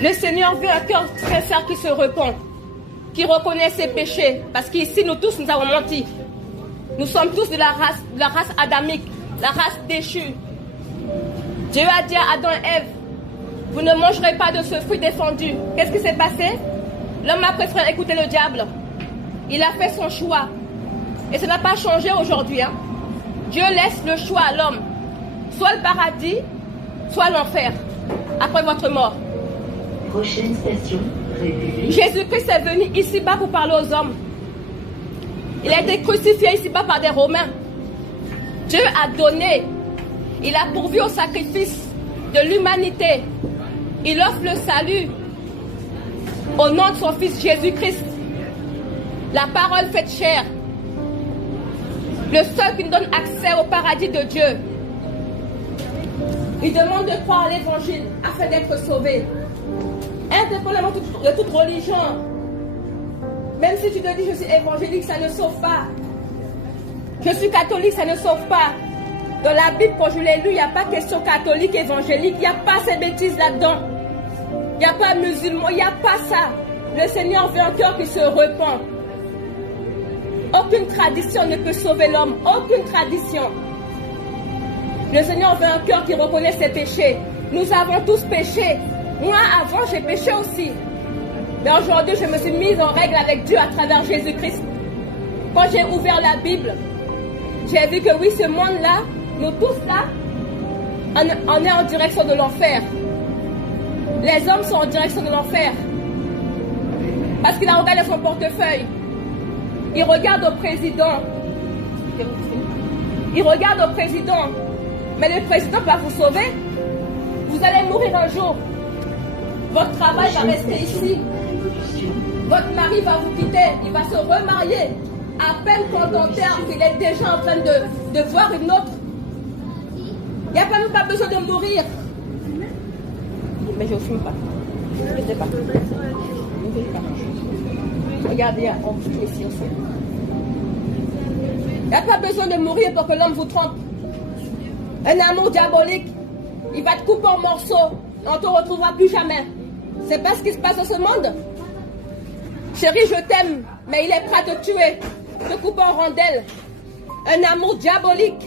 Le Seigneur veut un cœur sincère qui se repent, qui reconnaît ses péchés. Parce qu'ici, nous tous, nous avons menti. Nous sommes tous de la race adamique, la race déchue. Dieu a dit à Adam et Ève, vous ne mangerez pas de ce fruit défendu. Qu'est-ce qui s'est passé? L'homme a préféré écouter le diable. Il a fait son choix. Et ça n'a pas changé aujourd'hui. Hein. Dieu laisse le choix à l'homme. Soit le paradis, soit l'enfer. Après votre mort. Prochaine station, République. Jésus-Christ est venu ici-bas pour parler aux hommes. Il a été crucifié ici-bas par des Romains. Dieu a donné. Il a pourvu au sacrifice de l'humanité. Il offre le salut au nom de son Fils Jésus-Christ. La parole faite chair. Le seul qui nous donne accès au paradis de Dieu. Il demande de croire à l'évangile afin d'être sauvé. Indépendamment de toute religion. Même si tu te dis je suis évangélique, ça ne sauve pas. Je suis catholique, ça ne sauve pas. Dans la Bible, quand je l'ai lu, il n'y a pas question catholique, évangélique. Il n'y a pas ces bêtises là-dedans. Il n'y a pas musulman, il n'y a pas ça. Le Seigneur veut un cœur qui se repent. Aucune tradition ne peut sauver l'homme. Aucune tradition. Le Seigneur veut un cœur qui reconnaît ses péchés. Nous avons tous péché. Moi, avant, j'ai péché aussi. Mais aujourd'hui, je me suis mise en règle avec Dieu à travers Jésus-Christ. Quand j'ai ouvert la Bible, j'ai vu que oui, ce monde-là, nous tous là, on est en direction de l'enfer. Les hommes sont en direction de l'enfer. Parce qu'il a regardé son portefeuille. Il regarde au président. Il regarde au président. Mais le président va vous sauver. Vous allez mourir un jour. Votre travail va rester ici. Votre mari va vous quitter. Il va se remarier. À peine contentaire qu'il est déjà en train de voir une autre. Il n'y a même pas besoin de mourir. Mais je ne fume pas. Je ne sais pas. Je ne fume pas. Regardez, on fume ici aussi. Il n'y a pas besoin de mourir pour que l'homme vous trompe. Un amour diabolique, il va te couper en morceaux. On ne te retrouvera plus jamais. C'est pas ce qui se passe dans ce monde. Chérie, je t'aime, mais il est prêt à te tuer. Te couper en rondelles. Un amour diabolique.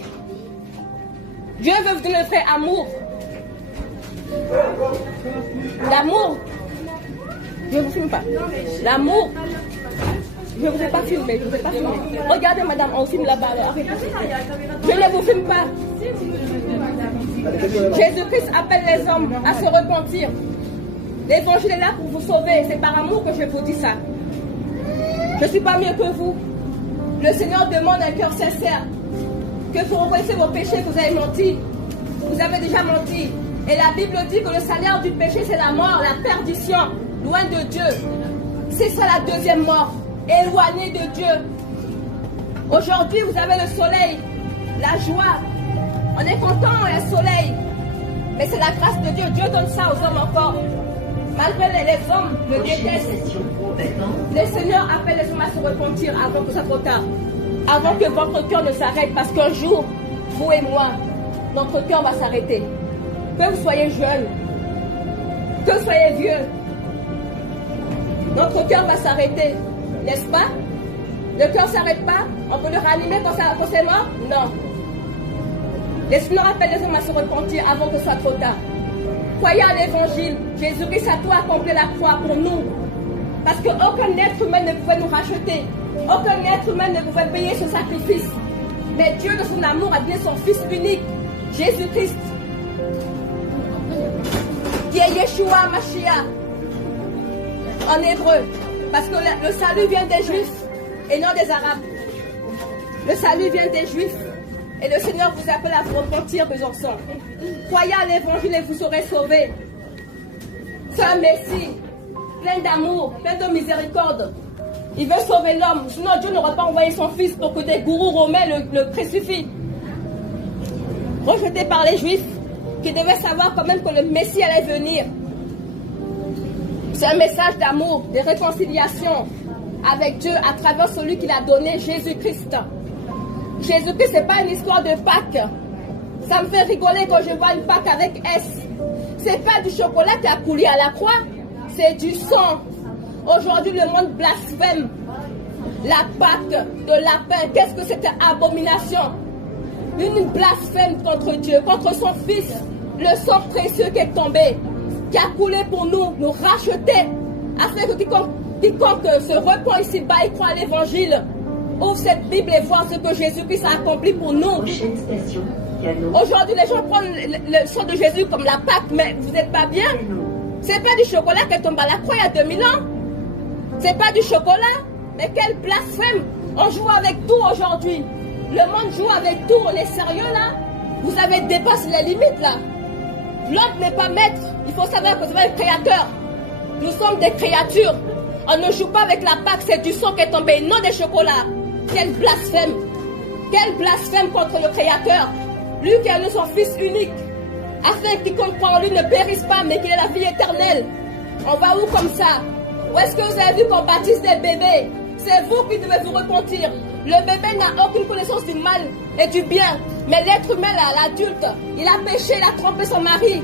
Dieu veut vous donner le vrai amour. L'amour. Je ne vous filme pas. L'amour. Je ne vous ai pas filmé. Je vous ai pas filmé. Regardez, madame, on filme là-bas. Je ne vous filme pas. Jésus-Christ appelle les hommes à se repentir. L'évangile est là pour vous sauver. C'est par amour que je vous dis ça. Je ne suis pas mieux que vous. Le Seigneur demande un cœur sincère. Que vous reconnaissiez vos péchés, que vous avez menti. Vous avez déjà menti. Et la Bible dit que le salaire du péché, c'est la mort, la perdition, loin de Dieu. C'est ça la deuxième mort, éloigné de Dieu. Aujourd'hui, vous avez le soleil, la joie. On est content, il y a le soleil. Mais c'est la grâce de Dieu. Dieu donne ça aux hommes encore. Malgré les hommes le détestent. Le Seigneur appelle les hommes à se repentir avant que ce soit trop tard. Avant que votre cœur ne s'arrête. Parce qu'un jour, vous et moi, notre cœur va s'arrêter. Que vous soyez jeune, que vous soyez vieux, notre cœur va s'arrêter. N'est-ce pas? Le cœur ne s'arrête pas? On peut le réanimer quand c'est mort? Non. Le Seigneur appelle les hommes à se repentir avant que ce soit trop tard. Croyez à l'évangile. Jésus-Christ a tout accompli la croix pour nous. Parce qu'aucun être humain ne pouvait nous racheter. Aucun être humain ne pouvait payer ce sacrifice. Mais Dieu, de son amour, a donné son Fils unique, Jésus-Christ, qui est Yeshua Mashiach en hébreu. Parce que le salut vient des Juifs et non des Arabes. Le salut vient des Juifs. Et le Seigneur vous appelle à vous repentir, mes enfants. Croyez à l'évangile et vous serez sauvés. C'est un Messie, plein d'amour, plein de miséricorde. Il veut sauver l'homme. Sinon, Dieu n'aurait pas envoyé son Fils pour que des gourous romains le crucifient. Rejeté par les Juifs, qui devaient savoir quand même que le Messie allait venir. C'est un message d'amour, de réconciliation avec Dieu à travers celui qu'il a donné, Jésus-Christ. Jésus-Christ, ce n'est pas une histoire de Pâques. Ça me fait rigoler quand je vois une Pâques avec S. Ce n'est pas du chocolat qui a coulé à la croix. c'est du sang. Aujourd'hui, le monde blasphème la Pâque de lapin. Qu'est-ce que cette abomination? Une blasphème contre Dieu, contre son Fils, le sang précieux qui est tombé, qui a coulé pour nous racheter, afin que quiconque se repent ici-bas et croit à l'évangile, ouvre cette Bible et voit ce que Jésus-Christ a accompli pour nous. Prochaine station, Piano. Aujourd'hui, les gens prennent le sang de Jésus comme la Pâque, mais vous n'êtes pas bien. C'est pas du chocolat qui est tombé à la croix il y a 2000 ans. C'est pas du chocolat. Mais quel blasphème! On joue avec tout aujourd'hui. Le monde joue avec tout. On est sérieux là? Vous avez dépassé les limites là. L'homme n'est pas maître. Il faut savoir que vous êtes créateur. Nous sommes des créatures. On ne joue pas avec la Pâque. C'est du sang qui est tombé, non des chocolats. Quel blasphème! Quel blasphème contre le Créateur. Lui qui a donné son Fils unique, afin que quiconque croit en lui ne périsse pas, mais qu'il ait la vie éternelle. On va où comme ça? Où est-ce que vous avez vu qu'on baptise des bébés? C'est vous qui devez vous repentir. Le bébé n'a aucune connaissance du mal et du bien. Mais l'être humain, l'adulte, il a péché, il a trompé son mari.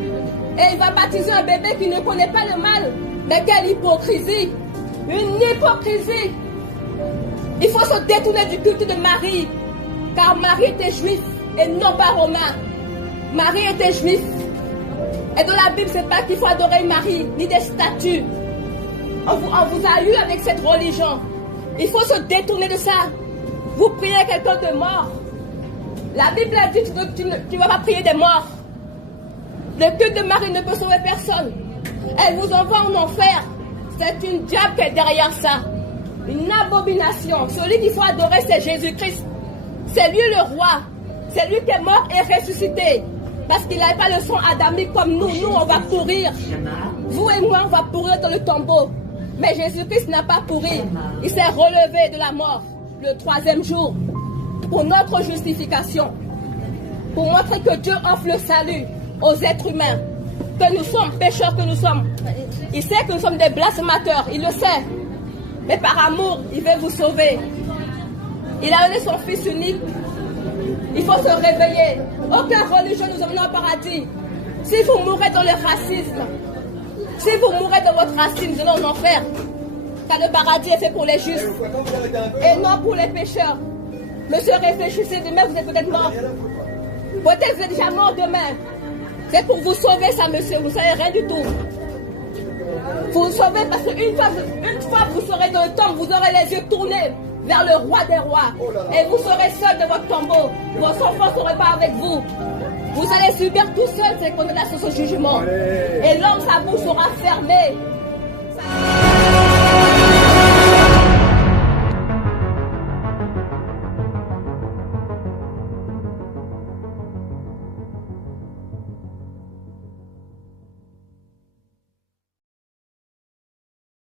Et il va baptiser un bébé qui ne connaît pas le mal. Mais quelle hypocrisie! Une hypocrisie! Il faut se détourner du culte de Marie. Car Marie était juif et non pas romain. Marie était juif. Et dans la Bible, c'est pas qu'il faut adorer Marie, ni des statues. On vous a eu avec cette religion. Il faut se détourner de ça. Vous priez quelqu'un de mort. La Bible a dit que tu ne vas pas prier des morts. Le culte de Marie ne peut sauver personne. Elle vous envoie en enfer. C'est une diable qui est derrière ça. Une abomination. Celui qu'il faut adorer, c'est Jésus-Christ. C'est lui le roi. C'est lui qui est mort et ressuscité. Parce qu'il n'avait pas le sang adamique comme nous. Nous, on va pourrir. Vous et moi, on va pourrir dans le tombeau. Mais Jésus-Christ n'a pas pourri. Il s'est relevé de la mort le 3e jour pour notre justification. Pour montrer que Dieu offre le salut aux êtres humains. Que nous sommes pécheurs, que nous sommes. Il sait que nous sommes des blasphémateurs. Il le sait. Mais par amour, il veut vous sauver. Il a donné son Fils unique. Il faut se réveiller. Aucune religion nous emmène au paradis. Si vous mourrez dans le racisme, si vous mourrez dans votre racisme, vous allez en enfer. Car le paradis est fait pour les justes et non pour les pécheurs. Monsieur, réfléchissez, demain vous êtes peut-être mort. Peut-être vous êtes déjà mort demain. C'est pour vous sauver ça, monsieur. Vous ne savez rien du tout. Vous vous sauvez parce qu'une fois que vous serez dans le tombe, vous aurez les yeux tournés vers le roi des rois. Et vous serez seul de votre tombeau. Vos enfants ne seront pas avec vous. Vous allez subir tout seul ces condamnations au jugement. Et l'homme, sa bouche sera fermée.